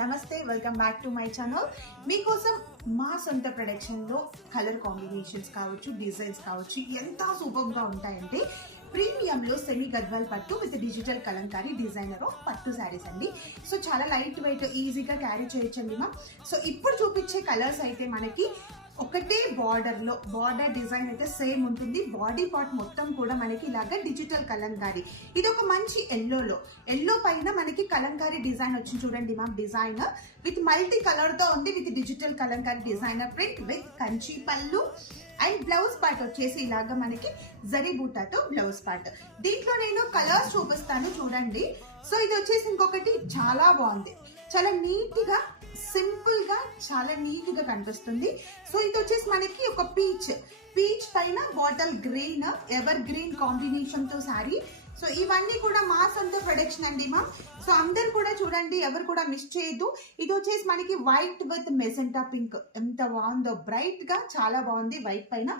నమస్తే, welcome back to my channel. మీకోసం మా సొంత ప్రొడక్షన్లో కలర్ కాంబినేషన్స్ కావచ్చు, డిజైన్స్ కావచ్చు ఎంత సూపర్గా ఉంటాయంటే ప్రీమియంలో సెమీ గద్వాల్ పట్టు with digital Kalamkari designer of పట్టు శారీస్ అండి. సో చాలా లైట్ వెయిట్, ఈజీగా క్యారీ చేయొచ్చండి మా. సో ఇప్పుడు చూపించే కలర్స్ అయితే మనకి ఒకటే బార్డర్ డిజైన్ అయితే సేమ్ ఉంటుంది. బాడీ పార్ట్ మొత్తం కూడా మనకి ఇలాగా డిజిటల్ కలంకారీ. ఇది ఒక మంచి ఎల్లో పైన మనకి కలంకారీ డిజైన్ వచ్చింది చూడండి ma'am. Design with multi colour తో ఉంది, with digital Kalamkari designer print with Kanchi పళ్ళు. అండ్ బ్లౌజ్ పార్ట్ వచ్చేసి ఇలాగా మనకి జరీ బూటాతో బ్లౌజ్ పార్ట్. దీంట్లో నేను కలర్స్ చూపిస్తాను చూడండి. సో ఇది వచ్చేసి ఇంకొకటి చాలా బాగుంది, చాలా నీట్ గా, సింపుల్ గా, చాలా నీట్ గా కనిపిస్తుంది. సో ఇది వచ్చేసి మనకి ఒక పీచ్ పైన bottle green, ever green combination తో సారీ. సో ఇవన్నీ కూడా మా సొంత ప్రొడక్షన్ అండి మా. సో అందరు కూడా చూడండి, ఎవరు కూడా మిస్ చేయొద్దు. ఇది వచ్చేసి మనకి వైట్ విత్ మెజెంటా పింక్, ఎంత బాగుందో, బ్రైట్ గా చాలా బాగుంది వైట్ పైన.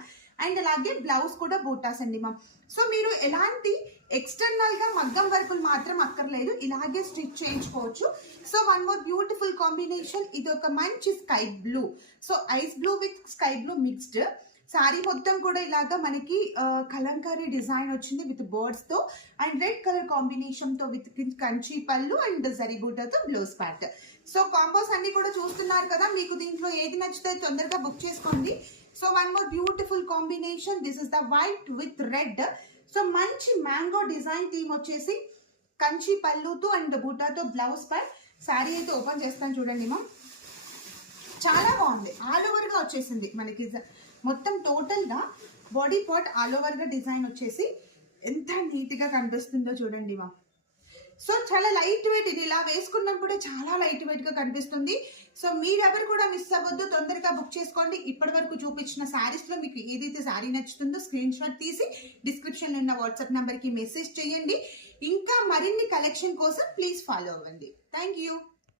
అండ్ అలాగే బ్లౌజ్ కూడా బూటాస్ అండి మా. సో మీరు ఎలాంటి ఎక్స్టర్నల్ గా మగ్గం వర్కులు మాత్రం అక్కర్లేదు, ఇలాగే స్టిచ్ చేయించుకోవచ్చు. So one more beautiful combination, ఇది ఒక మంచి sky blue. So ice blue with sky blue mixed. Sari మొత్తం కూడా ఇలాగా మనకి కలంకారీ డిజైన్ వచ్చింది విత్ బర్డ్స్ తో, అండ్ రెడ్ కలర్ కాంబినేషన్ తో విత్ కంచి పళ్ళు అండ్ జరీ బూటాతో బ్లౌజ్ పార్ట్. సో కాంబోస్ అన్ని కూడా చూస్తున్నారు కదా, మీకు దీంట్లో ఏది నచ్చితే తొందరగా బుక్ చేసుకోండి. So one more beautiful combination, this is the white with red. So మంచి మ్యాంగో డిజైన్ థీమ్ వచ్చేసి కంచి పళ్ళుతో అండ్ బూటాతో బ్లౌజ్ పార్ట్. శారీ అయితే ఓపెన్ చేస్తాను చూడండి మా. చాలా బాగుంది, ఆల్ ఓవర్ గా వచ్చేసింది మనకి. మొత్తం టోటల్ గా బాడీ పార్ట్ ఆల్ ఓవర్ గా డిజైన్ వచ్చేసి ఎంత నీట్ గా కనిపిస్తుందో చూడండి మా. సో చాలా లైట్ వెయిట్, ఇది ఇలా వేసుకున్నప్పుడే చాలా లైట్ వెయిట్ గా కనిపిస్తుంది. సో మీరెవరు కూడా మిస్ అవ్వద్దు, తొందరగా బుక్ చేసుకోండి. ఇప్పటి వరకు చూపించిన శారీస్ లో మీకు ఏదైతే శారీ నచ్చుతుందో స్క్రీన్ షాట్ తీసి డిస్క్రిప్షన్ లో ఉన్న వాట్సాప్ నంబర్ కి మెసేజ్ చేయండి. ఇంకా మరిన్ని కలెక్షన్ కోసం ప్లీజ్ ఫాలో అవ్వండి. Thank you.